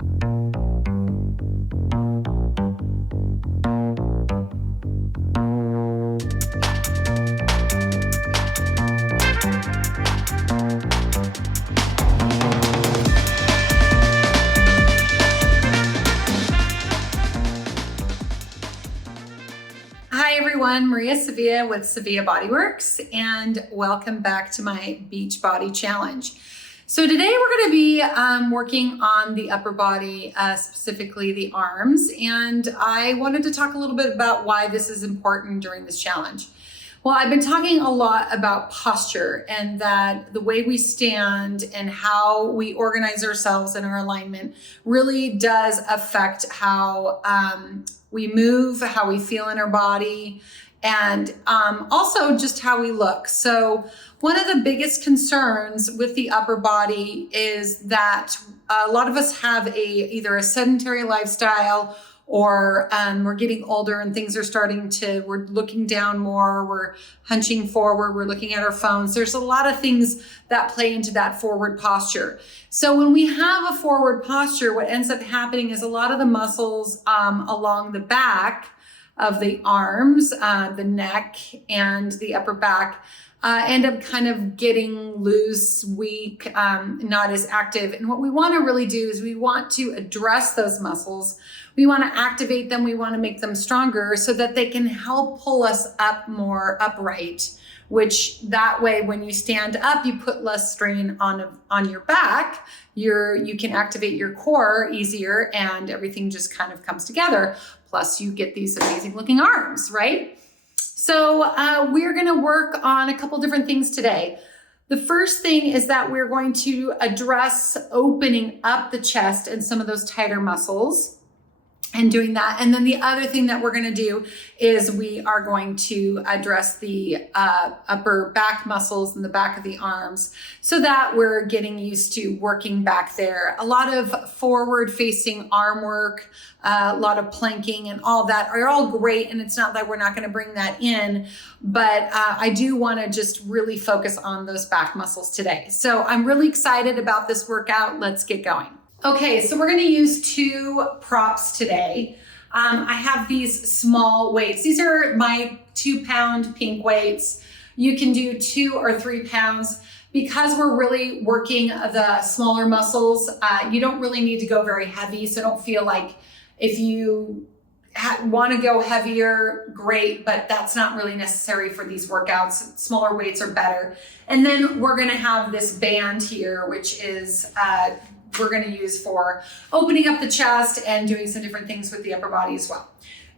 Hi everyone, Maria Sevilla with Sevilla Bodyworks, and welcome back to my Beach Body Challenge. So today we're going to be working on the upper body, specifically the arms, and I wanted to talk a little bit about why this is important during this challenge. Well, I've been talking a lot about posture and that the way we stand and how we organize ourselves in our alignment really does affect how we move, how we feel in our body, and also just how we look. So one of the biggest concerns with the upper body is that a lot of us have either a sedentary lifestyle or we're getting older and things are we're looking down more, we're hunching forward, we're looking at our phones. There's a lot of things that play into that forward posture. So when we have a forward posture, what ends up happening is a lot of the muscles along the back of the arms, the neck, and the upper back end up kind of getting loose, weak, not as active. And what we want to really do is we want to address those muscles. We want to activate them. We want to make them stronger so that they can help pull us up more upright, which that way, when you stand up, you put less strain on your back. You can activate your core easier and everything just kind of comes together. Plus you get these amazing looking arms, right? So we're going to work on a couple different things today. The first thing is that we're going to address opening up the chest and some of those tighter muscles and doing that. And then the other thing that we're going to do is we are going to address the upper back muscles in the back of the arms so that we're getting used to working back there. A lot of forward facing arm work, a lot of planking and all that are all great. And it's not that we're not going to bring that in, but I do want to just really focus on those back muscles today. So I'm really excited about this workout. Let's get going. Okay, so we're going to use two props today. I have these small weights. These are my 2-pound pink weights. You can do 2 or 3 pounds. Because we're really working the smaller muscles, you don't really need to go very heavy. So don't feel like if you want to go heavier, great, but that's not really necessary for these workouts. Smaller weights are better. And then we're going to have this band here, which is we're going to use for opening up the chest and doing some different things with the upper body as well.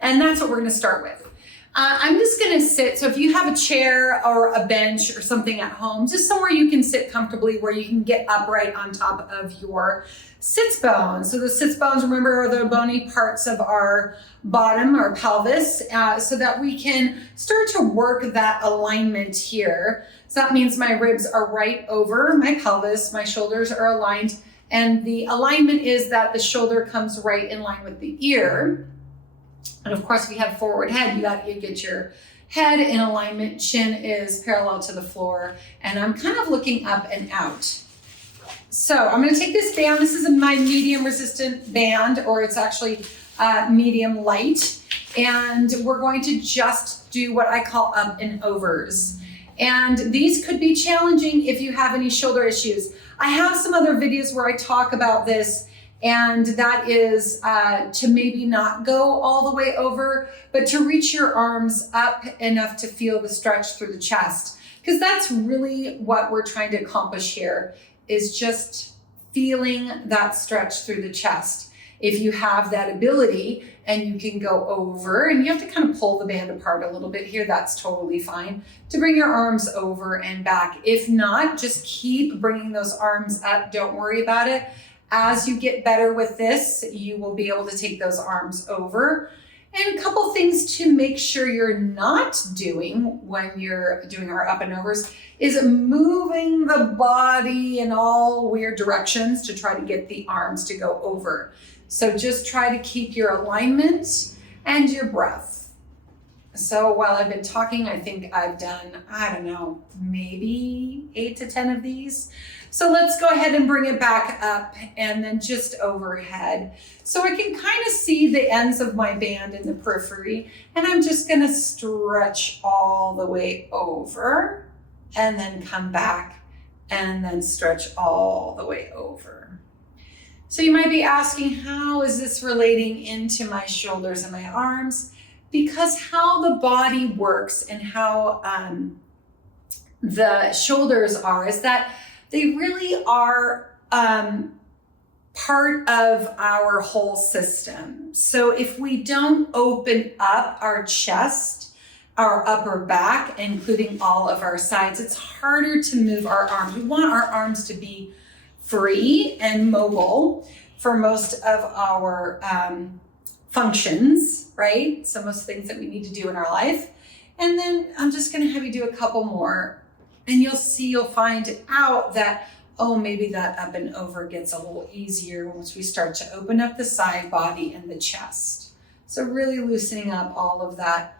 And that's what we're going to start with. I'm just going to sit. So if you have a chair or a bench or something at home, just somewhere you can sit comfortably where you can get upright on top of your sits bones. So the sits bones, remember, are the bony parts of our bottom or pelvis, so that we can start to work that alignment here. So that means my ribs are right over my pelvis, my shoulders are aligned, and the alignment is that the shoulder comes right in line with the ear. And of course, if you have forward head, you got to get your head in alignment. Chin is parallel to the floor. And I'm kind of looking up and out. So I'm going to take this band. This is my medium resistant band, or it's actually medium light. And we're going to just do what I call up and overs. And these could be challenging if you have any shoulder issues. I have some other videos where I talk about this, and that is to maybe not go all the way over, but to reach your arms up enough to feel the stretch through the chest. Because that's really what we're trying to accomplish here, is just feeling that stretch through the chest. If you have that ability and you can go over, and you have to kind of pull the band apart a little bit here, that's totally fine, to bring your arms over and back. If not, just keep bringing those arms up. Don't worry about it. As you get better with this, you will be able to take those arms over. And a couple things to make sure you're not doing when you're doing our up and overs is moving the body in all weird directions to try to get the arms to go over. So just try to keep your alignment and your breath. So while I've been talking, I think I've done, I don't know, maybe 8 to 10 of these. So let's go ahead and bring it back up and then just overhead. So I can kind of see the ends of my band in the periphery, and I'm just going to stretch all the way over and then come back and then stretch all the way over. So you might be asking, how is this relating into my shoulders and my arms? Because how the body works and how the shoulders are is that they really are part of our whole system. So if we don't open up our chest, our upper back, including all of our sides, it's harder to move our arms. We want our arms to be free and mobile for most of our functions, right? So most things that we need to do in our life. And then I'm just going to have you do a couple more, and you'll find out that, oh, maybe that up and over gets a little easier once we start to open up the side body and the chest. So really loosening up all of that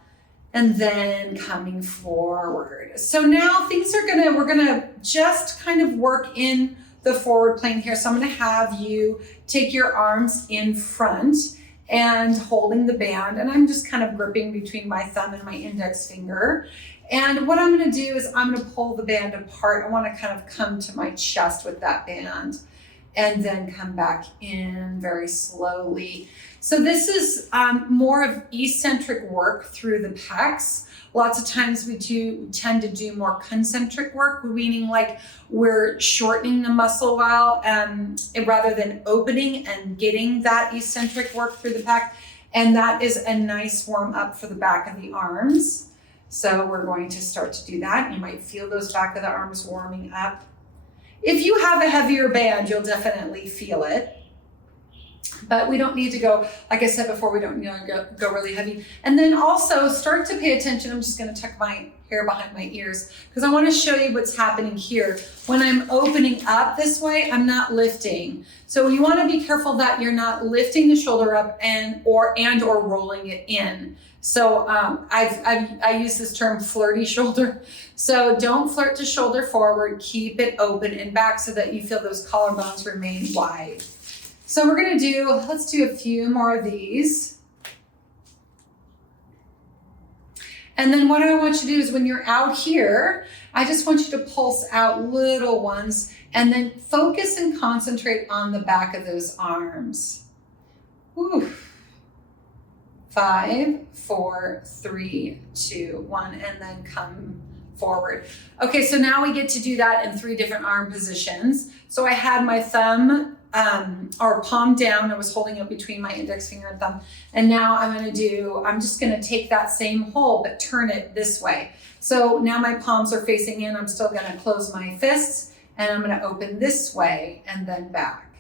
and then coming forward. So now we're gonna just kind of work in the forward plane here. So I'm gonna have you take your arms in front and holding the band, and I'm just kind of gripping between my thumb and my index finger. And what I'm gonna do is I'm gonna pull the band apart. I wanna kind of come to my chest with that band and then come back in very slowly. So this is more of eccentric work through the pecs. Lots of times we tend to do more concentric work, meaning like we're shortening the muscle while rather than opening and getting that eccentric work through the pec. And that is a nice warm up for the back of the arms. So we're going to start to do that. You might feel those back of the arms warming up. If you have a heavier band, you'll definitely feel it. But we don't need to go, like I said before, we don't go really heavy. And then also start to pay attention. I'm just going to tuck my hair behind my ears because I want to show you what's happening here. When I'm opening up this way, I'm not lifting. So you want to be careful that you're not lifting the shoulder up and or rolling it in. So I use this term flirty shoulder. So don't flirt the shoulder forward, keep it open and back so that you feel those collarbones remain wide. So let's do a few more of these. And then what I want you to do is when you're out here, I just want you to pulse out little ones and then focus and concentrate on the back of those arms. Whew. 5, 4, 3, 2, 1, and then come forward. Okay, so now we get to do that in 3 different arm positions. So I had my thumb or palm down. I was holding it between my index finger and thumb. And now I'm just gonna take that same hold, but turn it this way. So now my palms are facing in. I'm still gonna close my fists and I'm gonna open this way and then back.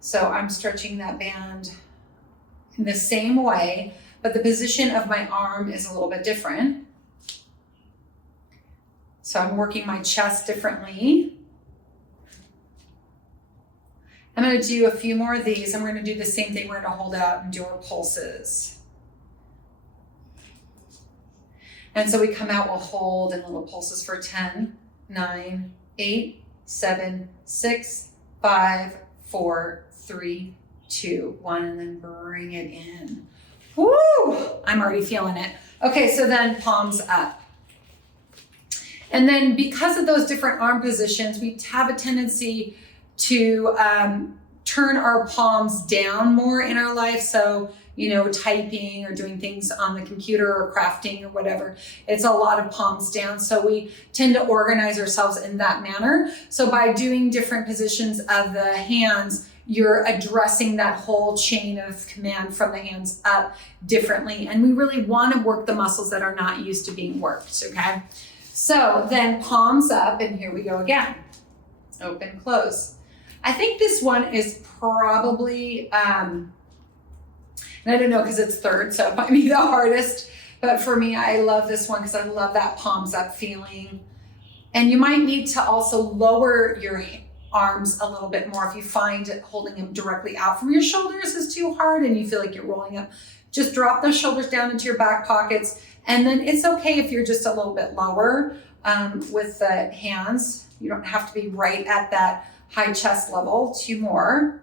So I'm stretching that band in the same way, but the position of my arm is a little bit different. So I'm working my chest differently. I'm going to do a few more of these. I'm going to do the same thing. We're going to hold out and do our pulses. And so we come out, we'll hold in little pulses for 10, 9, 8, 7, 6, 5, 4, 3, 2, 1, and then bring it in. Woo! I'm already feeling it. Okay, so then palms up. And then because of those different arm positions, we have a tendency to turn our palms down more in our life. So, typing or doing things on the computer or crafting or whatever, it's a lot of palms down. So we tend to organize ourselves in that manner. So by doing different positions of the hands, you're addressing that whole chain of command from the hands up differently. And we really want to work the muscles that are not used to being worked, okay? So then palms up, and here we go again. Open, close. I think this one is probably, and I don't know because it's third, so it might be the hardest, but for me, I love this one because I love that palms up feeling. And you might need to also lower your arms a little bit more if you find holding them directly out from your shoulders is too hard and you feel like you're rolling up. Just drop those shoulders down into your back pockets. And then it's okay if you're just a little bit lower with the hands. You don't have to be right at that high chest level, 2 more,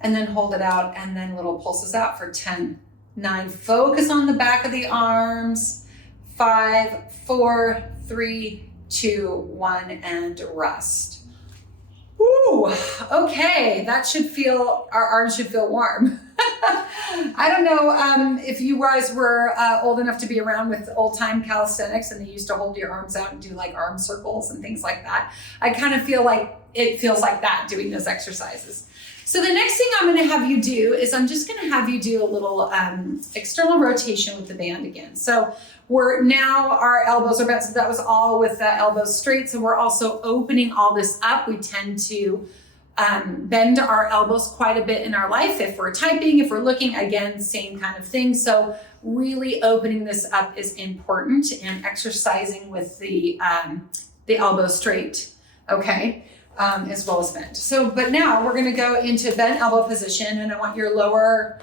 and then hold it out, and then little pulses out for 10, 9. Focus on the back of the arms. 5, 4, 3, 2, 1, and rest. Ooh, okay, that should feel, our arms should feel warm. I don't know if you guys were old enough to be around with old-time calisthenics and they used to hold your arms out and do like arm circles and things like that. I kind of feel like it feels like that doing those exercises. So the next thing I'm going to have you do is I'm just going to have you do a little external rotation with the band again. So we're now, our elbows are bent, so that was all with the elbows straight. So we're also opening all this up. We tend to bend our elbows quite a bit in our life. If we're typing, if we're looking, again, same kind of thing. So really opening this up is important, and exercising with the elbow straight, okay, as well as bent. So, but now we're gonna go into bent elbow position, and I want your lower,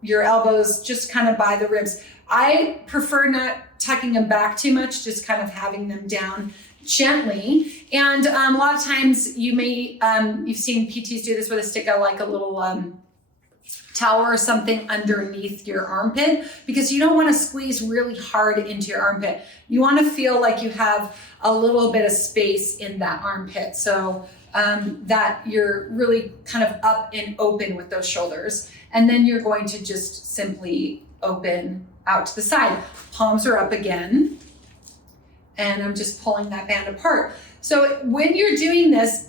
your elbows just kind of by the ribs. I prefer not tucking them back too much, just kind of having them down gently. And a lot of times you may, you've seen PTs do this where they stick out like a little towel or something underneath your armpit, because you don't want to squeeze really hard into your armpit. You want to feel like you have a little bit of space in that armpit, so that you're really kind of up and open with those shoulders. And then you're going to just simply open out to the side. Palms are up again. And I'm just pulling that band apart. So when you're doing this,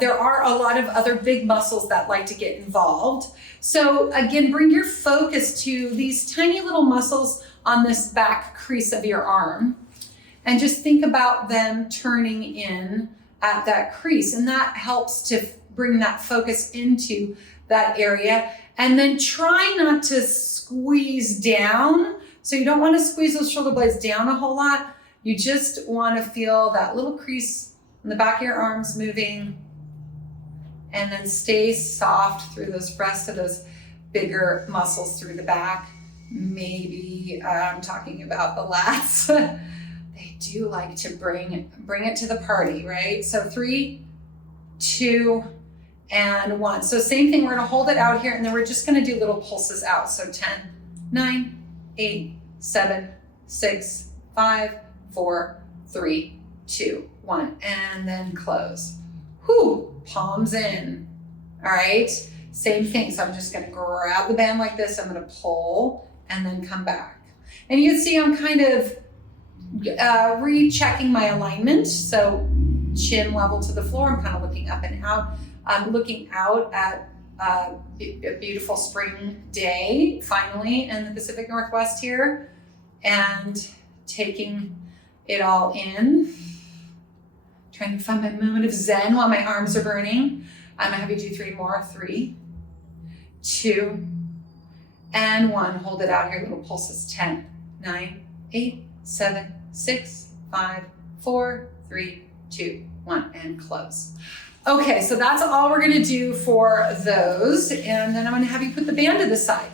there are a lot of other big muscles that like to get involved. So again, bring your focus to these tiny little muscles on this back crease of your arm, and just think about them turning in at that crease. And that helps to bring that focus into that area. And then try not to squeeze down. So you don't want to squeeze those shoulder blades down a whole lot. You just want to feel that little crease in the back of your arms moving, and then stay soft through those rest of those bigger muscles through the back. Maybe I'm talking about the lats. They do like to bring it to the party, right? So 3, 2, and 1. So same thing, we're gonna hold it out here, and then we're just gonna do little pulses out. So 10, 9, 8, 7, 6, 5, 4, 3, 2, 1, and then close. Whew, palms in. All right, same thing. So I'm just gonna grab the band like this. I'm gonna pull and then come back. And you can see I'm kind of rechecking my alignment. So chin level to the floor. I'm kind of looking up and out. I'm looking out at a beautiful spring day, finally, in the Pacific Northwest here, and taking it all in, trying to find my moment of zen while my arms are burning. I'm gonna have you do 3 more. 3, 2, and 1. Hold it out here, little pulses. 10, 9, 8, 7, 6, 5, 4, 3, 2, 1, and close. Okay, so that's all we're gonna do for those. And then I'm gonna have you put the band to the side,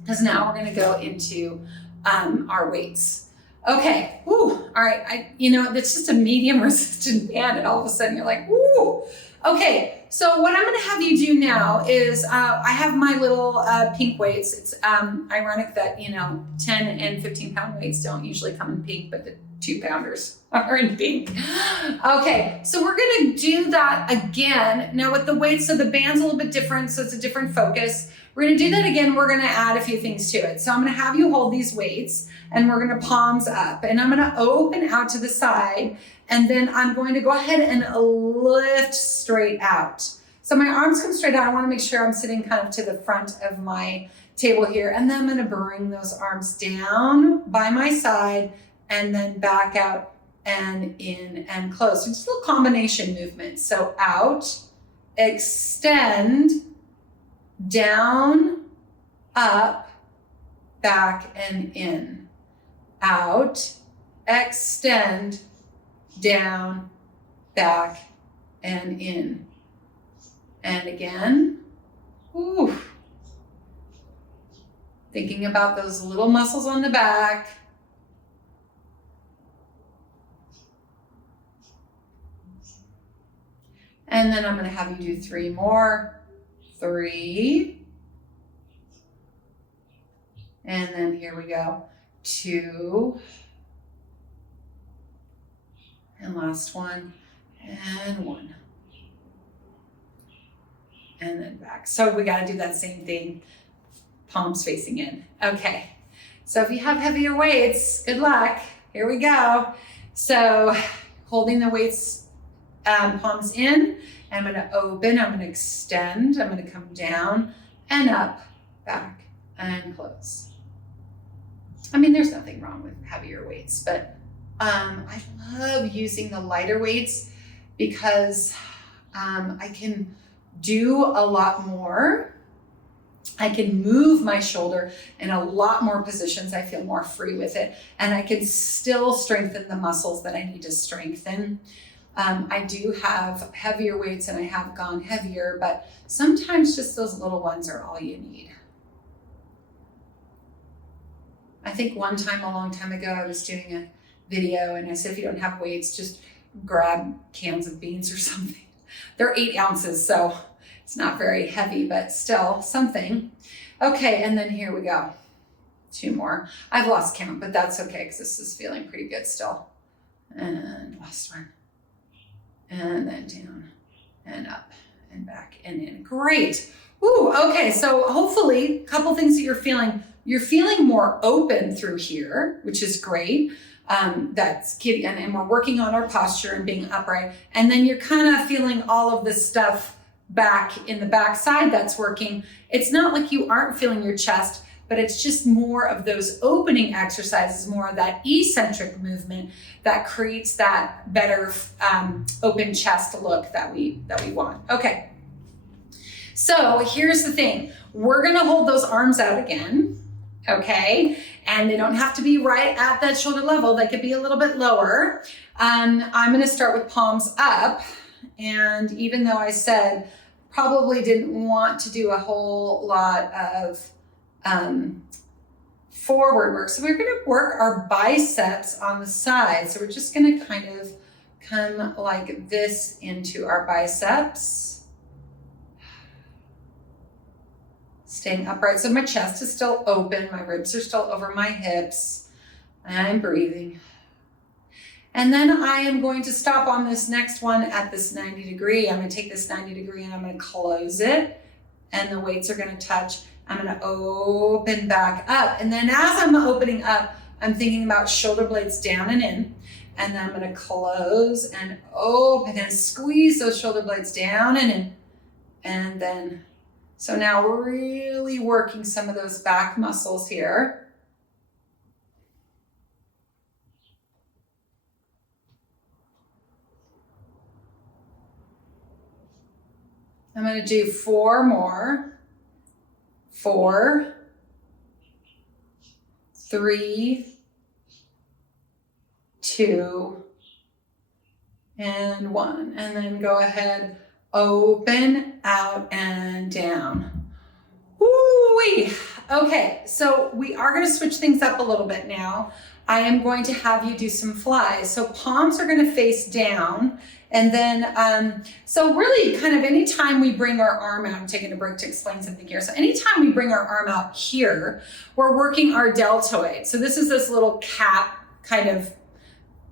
because now we're gonna go into our weights. Okay, woo, all right, it's just a medium resistant band, and all of a sudden you're like, woo. Okay, so what I'm gonna have you do now is, I have my little pink weights. It's ironic that, 10 and 15 pound weights don't usually come in pink, but the 2-pounders are in pink. Okay, so we're gonna do that again. Now with the weights, so the band's a little bit different, so it's a different focus. We're gonna do that again. We're gonna add a few things to it. So I'm gonna have you hold these weights, and we're gonna palms up, and I'm gonna open out to the side, and then I'm going to go ahead and lift straight out. So my arms come straight out. I wanna make sure I'm sitting kind of to the front of my table here, and then I'm gonna bring those arms down by my side, and then back out and in and close. So just a little combination movement. So out, extend, down, up, back, and in. Out, extend, down, back, and in. And again. Ooh. Thinking about those little muscles on the back. And then I'm going to have you do 3 more. 3. And then here we go. 2. And last one. And 1. And then back. So we got to do that same thing. Palms facing in. Okay. So if you have heavier weights, good luck. Here we go. So holding the weights, palms in, I'm going to open, I'm going to extend, I'm going to come down and up, back, and close. I mean, there's nothing wrong with heavier weights, but I love using the lighter weights because I can do a lot more. I can move my shoulder in a lot more positions. I feel more free with it, and I can still strengthen the muscles that I need to strengthen. I do have heavier weights and I have gone heavier, but sometimes just those little ones are all you need. I think one time, a long time ago, I was doing a video and I said, if you don't have weights, just grab cans of beans or something. They're 8 ounces, so it's not very heavy, but still something. Okay, and then here we go. 2 more. I've lost count, but that's okay because this is feeling pretty good still. And last one. And then down and up and back and in. Great. Ooh, okay, so hopefully a couple things that you're feeling. You're feeling more open through here, which is great. That's key, and we're working on our posture and being upright. And then you're kind of feeling all of this stuff back in the back side that's working. It's not like you aren't feeling your chest, but it's just more of those opening exercises, more of that eccentric movement that creates that better open chest look that we want. Okay. So here's the thing. We're going to hold those arms out again. Okay. And they don't have to be right at that shoulder level. They could be a little bit lower. I'm going to start with palms up. And even though I said probably didn't want to do a whole lot of forward work. So we're going to work our biceps on the side. So we're just going to kind of come like this into our biceps. Staying upright. So my chest is still open. My ribs are still over my hips. I'm breathing. And then I am going to stop on this next one at this 90 degree. I'm going to take this 90 degree and I'm going to close it. And the weights are going to touch. I'm going to open back up. And then as I'm opening up, I'm thinking about shoulder blades down and in. And then I'm going to close and open and squeeze those shoulder blades down and in. And then, so now we're really working some of those back muscles here. I'm going to do 4 more. 4, 3, 2, and 1. And then go ahead, open, out, and down. Woo-wee. Okay, so we are going to switch things up a little bit now. I am going to have you do some flies. So palms are going to face down. And then, so really kind of anytime we bring our arm out, I'm taking a break to explain something here. So anytime we bring our arm out here, we're working our deltoid. So this is this little cap kind of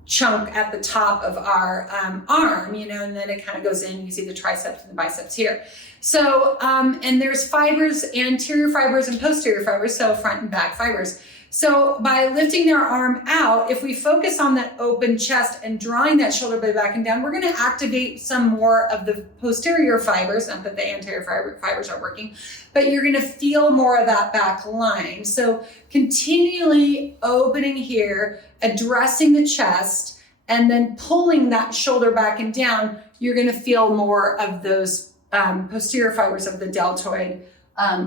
chunk at the top of our arm, you know, and then it kind of goes in. You see the triceps and the biceps here. So, and there's fibers, anterior fibers and posterior fibers, so front and back fibers. So by lifting our arm out, if we focus on that open chest and drawing that shoulder blade back and down, we're going to activate some more of the posterior fibers, not that the anterior fibers are working, but you're going to feel more of that back line. So continually opening here, addressing the chest, and then pulling that shoulder back and down, you're going to feel more of those posterior fibers of the deltoid,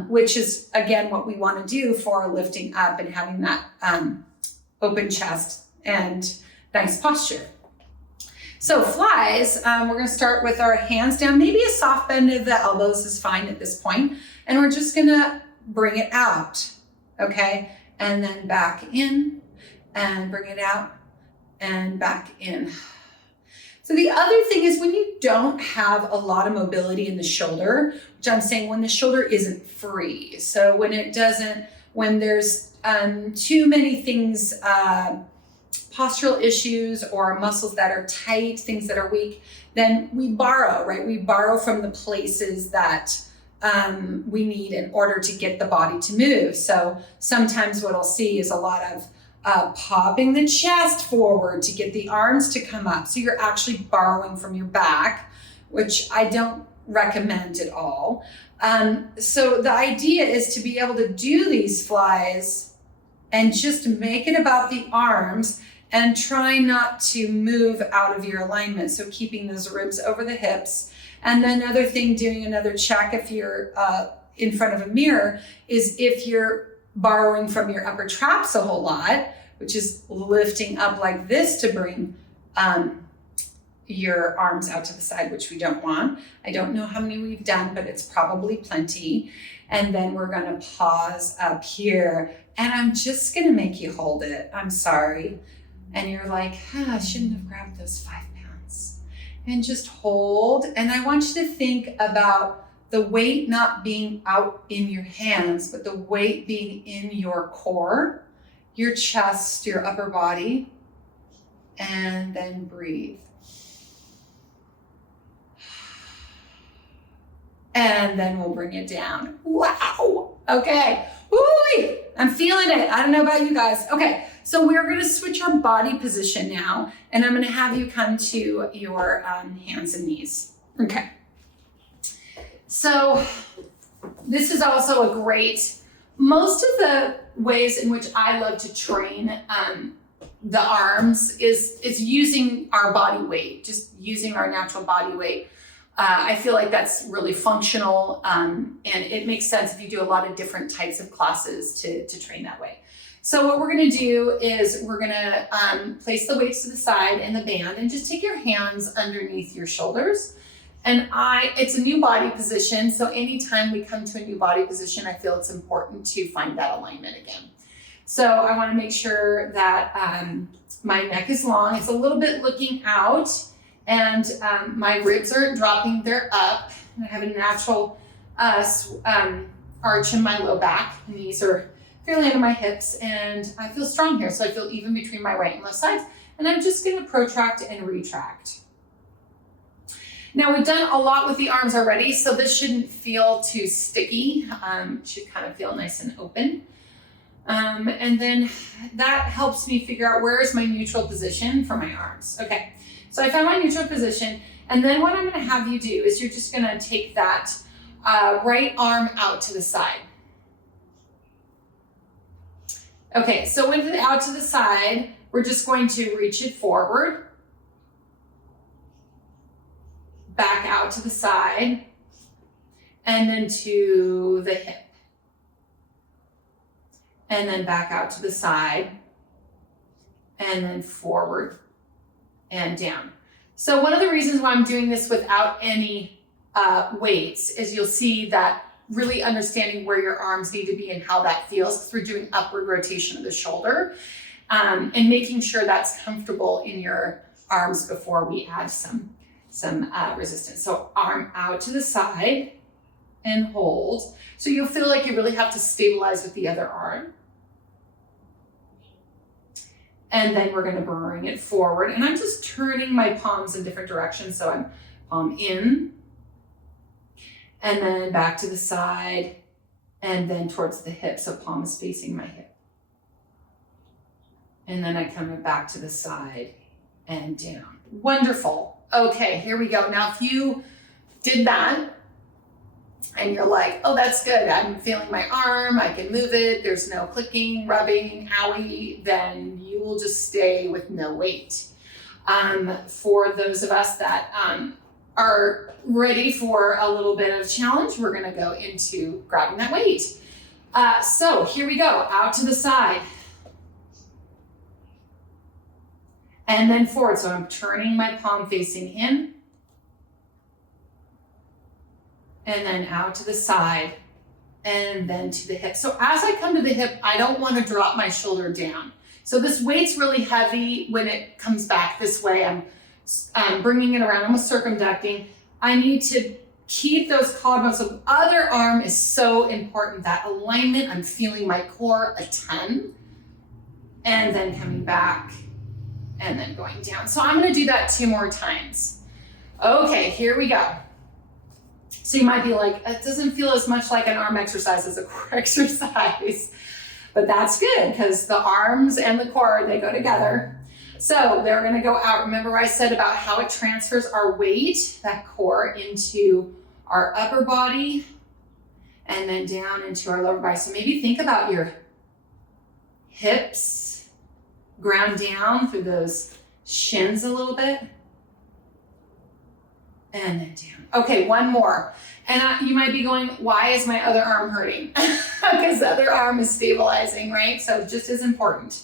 which is, again, what we want to do for lifting up and having that open chest and nice posture. So flies, we're going to start with our hands down. Maybe a soft bend of the elbows is fine at this point. And we're just going to bring it out, okay? And then back in and bring it out and back in. So the other thing is when you don't have a lot of mobility in the shoulder, which I'm saying when the shoulder isn't free. So when there's too many things, postural issues or muscles that are tight, things that are weak, then we borrow, right? We borrow from the places that we need in order to get the body to move. So sometimes what I'll see is a lot of popping the chest forward to get the arms to come up. So you're actually borrowing from your back, which I don't recommend at all. So the idea is to be able to do these flies and just make it about the arms and try not to move out of your alignment. So keeping those ribs over the hips. And then another thing, doing another check if you're in front of a mirror, is if you're borrowing from your upper traps a whole lot, which is lifting up like this to bring your arms out to the side, which we don't want. I don't know how many we've done, but it's probably plenty. And then we're gonna pause up here, and I'm just gonna make you hold it. I'm sorry. And you're like, I shouldn't have grabbed those 5 pounds. And just hold. And I want you to think about the weight not being out in your hands, but the weight being in your core, your chest, your upper body. And then breathe. And then we'll bring it down. Wow. Okay. Woo-wee. I'm feeling it. I don't know about you guys. Okay. So we're going to switch our body position now, and I'm going to have you come to your hands and knees. Okay. So this is also a great, most of the ways in which I love to train the arms is using our body weight, just using our natural body weight. I feel like that's really functional, and it makes sense if you do a lot of different types of classes to train that way. So what we're going to do is we're going to place the weights to the side in the band and just take your hands underneath your shoulders. And it's a new body position. So anytime we come to a new body position, I feel it's important to find that alignment again. So I want to make sure that my neck is long. It's a little bit looking out, and my ribs aren't dropping, they're up. I have a natural arch in my low back. And these are fairly under my hips, and I feel strong here. So I feel even between my right and left sides. And I'm just going to protract and retract. Now we've done a lot with the arms already, so this shouldn't feel too sticky. It should kind of feel nice and open. And then that helps me figure out where is my neutral position for my arms. Okay, so I found my neutral position, and then what I'm going to have you do is you're just going to take that right arm out to the side. Okay, so with it out to the side, we're just going to reach it forward, back out to the side, and then to the hip. And then back out to the side, and then forward and down. So one of the reasons why I'm doing this without any weights is you'll see that really understanding where your arms need to be and how that feels, because we're doing upward rotation of the shoulder, and making sure that's comfortable in your arms before we add some resistance. So arm out to the side and hold. So you'll feel like you really have to stabilize with the other arm. And then we're going to bring it forward. And I'm just turning my palms in different directions. So I'm palm in, and then back to the side, and then towards the hip. So palm is facing my hip. And then I come back to the side and down. Wonderful. Okay, here we go. Now, if you did that and you're like, oh, that's good, I'm feeling my arm, I can move it, there's no clicking, rubbing, owie, then you will just stay with no weight. For those of us that are ready for a little bit of challenge, we're gonna go into grabbing that weight. So here we go, out to the side. And then forward, so I'm turning my palm facing in, and then out to the side, and then to the hip. So as I come to the hip, I don't want to drop my shoulder down. So this weight's really heavy when it comes back this way. I'm bringing it around, almost circumducting. I need to keep those collarbones. So other arm is so important. That alignment, I'm feeling my core a ton. And then coming back and then going down. So I'm gonna do that 2 more times. Okay, here we go. So you might be like, it doesn't feel as much like an arm exercise as a core exercise, but that's good because the arms and the core, they go together. So they're gonna go out. Remember I said about how it transfers our weight, that core, into our upper body and then down into our lower body. So maybe think about your hips ground down through those shins a little bit. And then down. Okay, one more. And you might be going, why is my other arm hurting? Because the other arm is stabilizing, right? So just as important.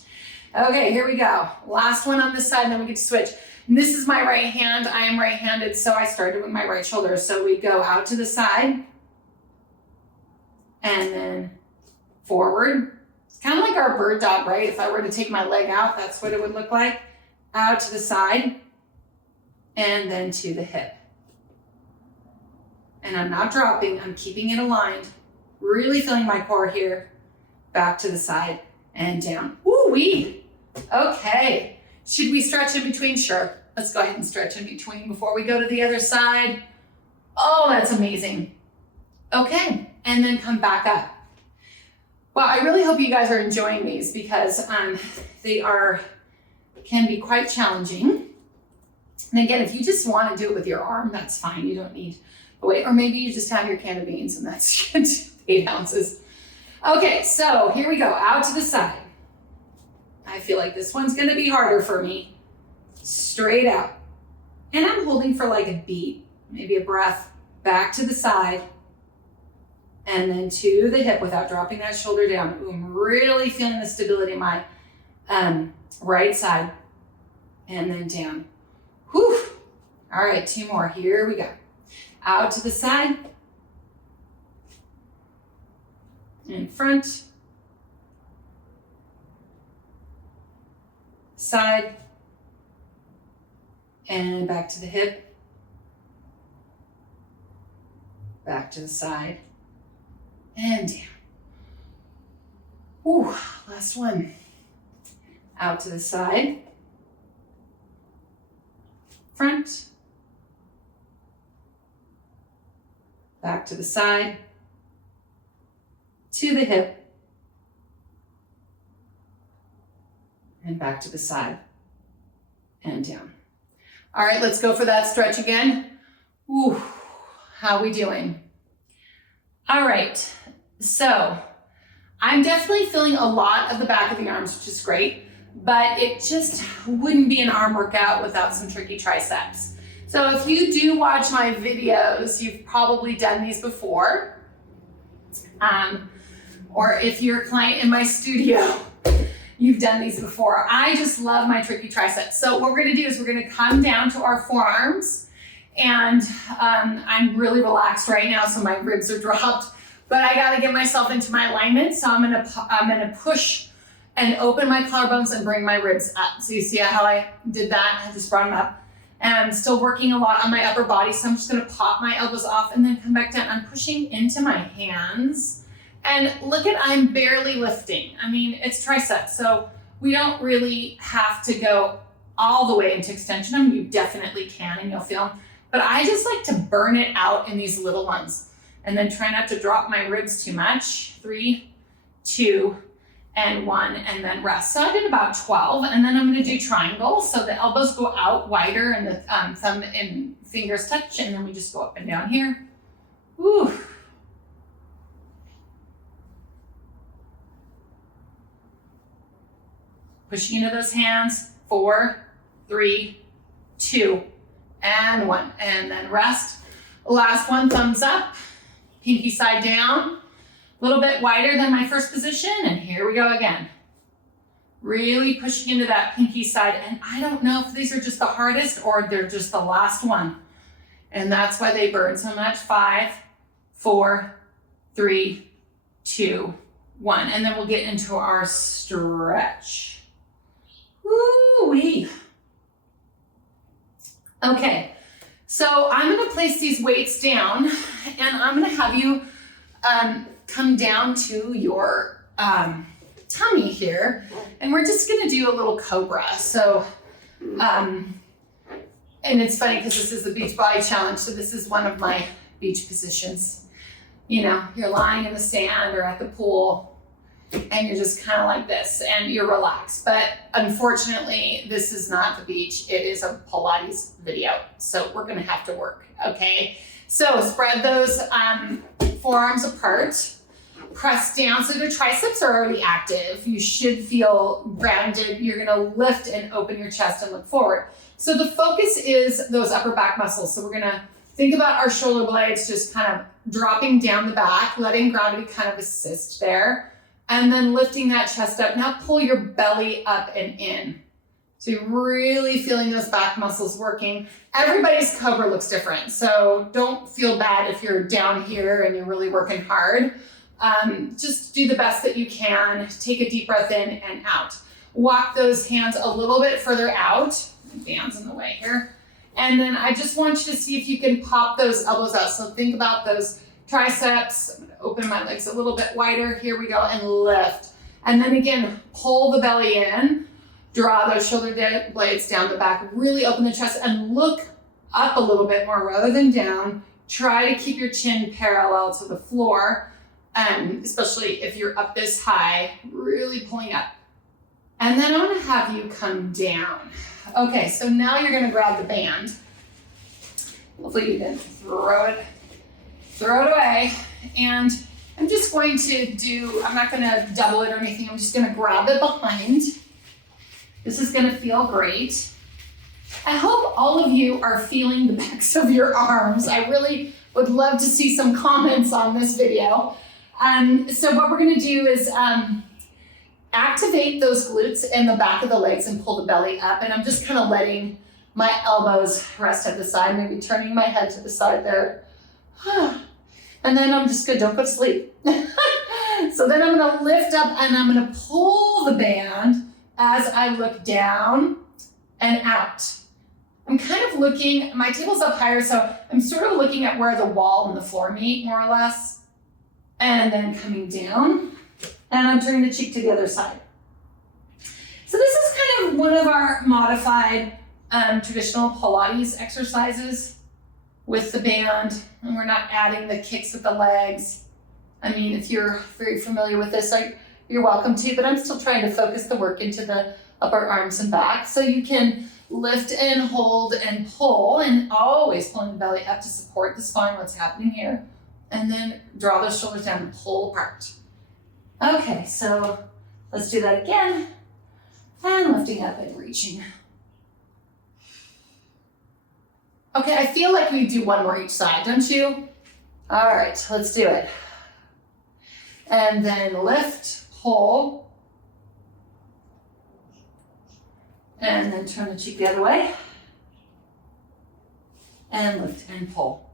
Okay, here we go. Last one on this side, and then we get to switch. And this is my right hand. I am right-handed, so I started with my right shoulder. So we go out to the side, and then forward. It's kind of like our bird dog, right? If I were to take my leg out, that's what it would look like. Out to the side, and then to the hip. And I'm not dropping, I'm keeping it aligned. Really feeling my core here. Back to the side and down. Woo-wee. Okay. Should we stretch in between? Sure. Let's go ahead and stretch in between before we go to the other side. Oh, that's amazing. Okay. And then come back up. Well, I really hope you guys are enjoying these because they can be quite challenging. And again, if you just want to do it with your arm, that's fine. You don't need weight, or maybe you just have your can of beans and that's 8 ounces. Okay, so here we go, out to the side. I feel like this one's gonna be harder for me. Straight out. And I'm holding for like a beat, maybe a breath, back to the side, and then to the hip without dropping that shoulder down. Ooh, I'm really feeling the stability in my right side, and then down. Whew. All right, 2 more, here we go. Out to the side, in front, side, and back to the hip, back to the side, and down. Ooh, last one. Out to the side, front, back to the side, to the hip, and back to the side, and down. All right, let's go for that stretch again. Ooh, how are we doing? All right, so I'm definitely feeling a lot of the back of the arms, which is great, but it just wouldn't be an arm workout without some tricky triceps. So if you do watch my videos, you've probably done these before. Or if you're a client in my studio, you've done these before. I just love my tricky triceps. So what we're gonna do is we're gonna come down to our forearms, and I'm really relaxed right now, so my ribs are dropped, but I gotta get myself into my alignment. So I'm gonna push and open my collarbones and bring my ribs up. So you see how I did that? I just brought them up. And I'm still working a lot on my upper body, so I'm just gonna pop my elbows off and then come back down. I'm pushing into my hands. And look at, I'm barely lifting. I mean, it's triceps, so we don't really have to go all the way into extension. I mean, you definitely can and you'll feel them. But I just like to burn it out in these little ones. And then try not to drop my ribs too much. 3, 2, and 1, and then rest. So I did about 12, and then I'm gonna do triangle. So the elbows go out wider and the thumb and fingers touch, and then we just go up and down here. Whew. Pushing into those hands, 4, 3, 2, and 1, and then rest. Last one, thumbs up, pinky side down. A little bit wider than my first position, and here we go again. Really pushing into that pinky side, and I don't know if these are just the hardest or they're just the last one. And that's why they burn so much. 5, 4, 3, 2, 1. And then we'll get into our stretch. Woo-wee. Okay, so I'm gonna place these weights down and I'm gonna have you come down to your tummy here, and we're just gonna do a little cobra. So, and it's funny because this is the beach body challenge, so this is one of my beach positions. You know, you're lying in the sand or at the pool, and you're just kind of like this, and you're relaxed. But unfortunately, this is not the beach. It is a Pilates video, so we're gonna have to work, okay? So spread those forearms apart. Press down, so your triceps are already active. You should feel grounded. You're gonna lift and open your chest and look forward. So the focus is those upper back muscles. So we're gonna think about our shoulder blades just kind of dropping down the back, letting gravity kind of assist there, and then lifting that chest up. Now pull your belly up and in. So you're really feeling those back muscles working. Everybody's cobra looks different, so don't feel bad if you're down here and you're really working hard. Just do the best that you can. Take a deep breath in and out. Walk those hands a little bit further out. My band's in the way here. And then I just want you to see if you can pop those elbows out. So think about those triceps. I'm gonna open my legs a little bit wider. Here we go, and lift. And then again, pull the belly in. Draw those shoulder blades down the back. Really open the chest and look up a little bit more rather than down. Try to keep your chin parallel to the floor, especially if you're up this high, really pulling up. And then I'm gonna have you come down. Okay, so now you're gonna grab the band. Hopefully you didn't throw it away. And I'm just going to I'm not gonna double it or anything. I'm just gonna grab it behind. This is gonna feel great. I hope all of you are feeling the backs of your arms. I really would love to see some comments on this video. So what we're gonna do is activate those glutes in the back of the legs and pull the belly up. And I'm just kind of letting my elbows rest at the side, maybe turning my head to the side there. And then I'm just gonna, don't go to sleep. So then I'm gonna lift up and I'm gonna pull the band as I look down and out. I'm kind of looking, my table's up higher, so I'm sort of looking at where the wall and the floor meet, more or less. And then coming down, and I'm turning the cheek to the other side. So this is kind of one of our modified traditional Pilates exercises with the band, and we're not adding the kicks with the legs. I mean, if you're very familiar with this, you're welcome to, but I'm still trying to focus the work into the upper arms and back. So you can lift and hold and pull, and always pulling the belly up to support the spine, what's happening here. And then draw those shoulders down and pull apart. Okay, so let's do that again. And lifting up and reaching. Okay, I feel like we do one more each side, don't you? All right, let's do it. And then lift, pull. And then turn the cheek the other way. And lift and pull.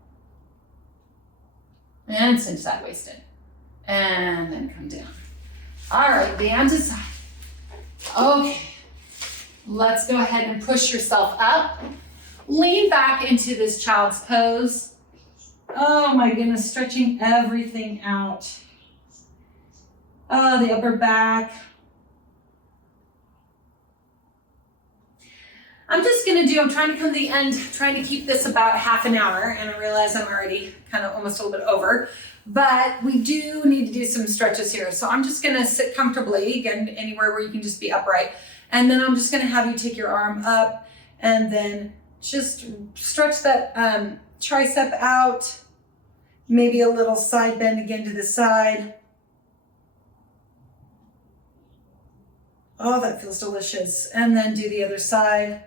And cinch that waist in. And then come down. All right, band to side. Okay, let's go ahead and push yourself up. Lean back into this child's pose. Oh my goodness, stretching everything out. Oh, the upper back. I'm trying to come to the end, trying to keep this about half an hour, and I realize I'm already kind of almost a little bit over, but we do need to do some stretches here. So I'm just gonna sit comfortably, again, anywhere where you can just be upright. And then I'm just gonna have you take your arm up and then just stretch that tricep out, maybe a little side bend again to the side. Oh, that feels delicious. And then do the other side.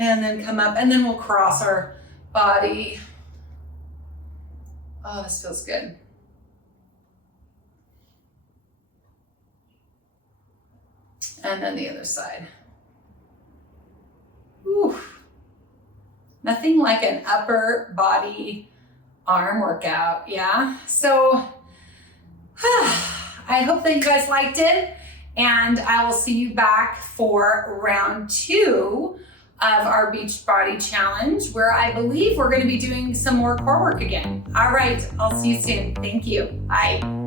And then come up, and then we'll cross our body. Oh, this feels good. And then the other side. Whew. Nothing like an upper body arm workout, yeah? So I hope that you guys liked it, and I will see you back for round 2 of our beach body challenge, where I believe we're going to be doing some more core work again. All right, I'll see you soon. Thank you. Bye.